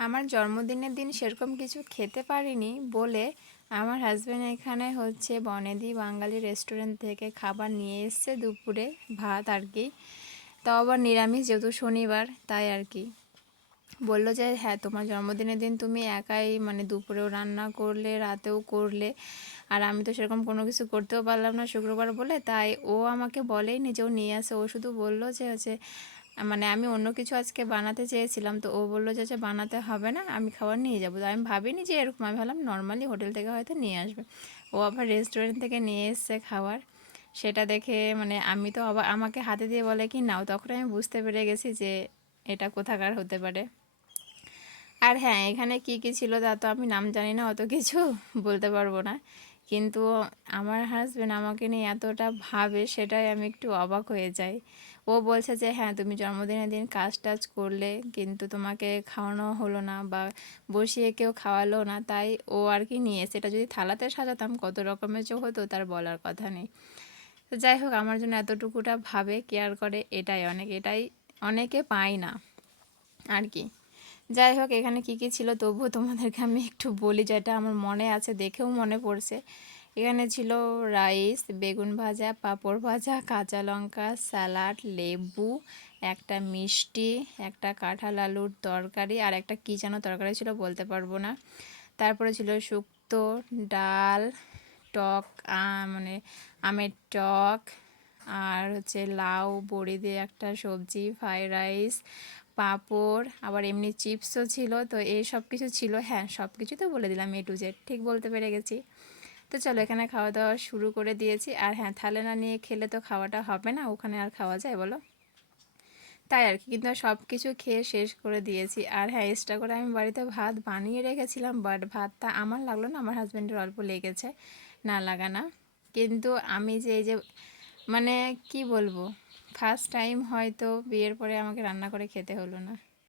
আমার জন্মদিনের দিন সেরকম কিছু খেতে পারিনি বলে আমার হাজব্যান্ড এখানে হচ্ছে বনেদি বাঙালি রেস্টুরেন্ট থেকে খাবার নিয়ে এসছে দুপুরে, ভাত আর কি। তাও আবার নিরামিষ, যেহেতু শনিবার তাই আর কি। বললো যে হ্যাঁ, তোমার জন্মদিনের দিন তুমি একাই মানে দুপুরেও রান্না করলে, রাতেও করলে, আর আমি তো সেরকম কোনো কিছু করতেও পারলাম না শুক্রবার বলে, তাই ও আমাকে বলেইনি যে ও নিয়ে আসে। ও শুধু বললো যে হচ্ছে মানে আমি অন্য কিছু আজকে বানাতে চেয়েছিলাম, তো ও বললো যে বানাতে হবে না, আমি খাবার নিয়ে যাবো। তো আমি ভাবিনি যে এরকম, আমি ভাবলাম নর্মালি হোটেল থেকে হয়তো নিয়ে আসবে। ও আবার রেস্টুরেন্ট থেকে নিয়ে এসছে খাবার। সেটা দেখে মানে আমি তো আবার আমাকে হাতে দিয়ে বলে কি নাও, তখন আমি বুঝতে পেরে গেছি যে এটা কোথাকার হতে পারে। আর হ্যাঁ, এখানে কি কি ছিল তা তো আমি নাম জানি না, অত কিছু বলতে পারবো না। কিন্তু আমার হাজব্যান্ড আমাকে নিয়ে এতটা ভাবে, সেটাই আমি একটু অবাক হয়ে যাই। ও বলছে যে হ্যাঁ, তুমি জন্মদিনের দিন কাজ টাজ করলে কিন্তু তোমাকে খাওয়ানো হলো না বা বসিয়ে কেউ খাওয়ালো না, তাই ও আর কি নিয়ে এসে। এটা যদি থালাতে সাজাতাম কত রকমের যে হতো তার বলার কথা নেই। তো যাই হোক, আমার জন্য এতটুকুটা ভাবে, কেয়ার করে, এটাই অনেক, এটাই অনেকে পায় না আর কি। যাই হোক, এখানে কি কি ছিল তবুও তোমাদেরকে আমি একটু বলি, যেটা আমার মনে আছে, দেখেও মনে পড়ছে। এখানে ছিল রাইস, বেগুন ভাজা, পাঁপড় ভাজা, কাঁচা লঙ্কা, স্যালাড, লেবু, একটা মিষ্টি, একটা কাঁঠাল আলুর তরকারি, আর একটা কী যেন তরকারি ছিল বলতে পারবো না। তারপরে ছিল শুক্তো, ডাল, টক মানে আমের টক, আর হচ্ছে লাউ বড়ি দিয়ে একটা সবজি, ফ্রাইড রাইস, পাঁপড়, আবার এমনি চিপসও ছিল। তো এই সব কিছু ছিল। হ্যাঁ, সব কিছু তো বলে দিলাম, A to Z ঠিক বলতে পেরে গেছি। তো চলো, এখানে খাওয়া দাওয়া শুরু করে দিয়েছি। আর হ্যাঁ, থালে না নিয়ে খেলে তো খাওয়াটা হবে না, ওখানে আর খাওয়া যায় বলো? তাই আর কি, কিন্তু সব কিছু খেয়ে শেষ করে দিয়েছি। আর হ্যাঁ, এক্সট্রা করে আমি বাড়িতে ভাত বানিয়ে রেখেছিলাম, বাট ভাতটা আমার লাগলো না, আমার হাজব্যান্ডের অল্প লেগেছে, না লাগা না। কিন্তু আমি যে এই যে মানে কি বলবো, ফার্স্ট টাইম হয়তো বিয়ের পরে আমাকে রান্না করে খেতে হলো না।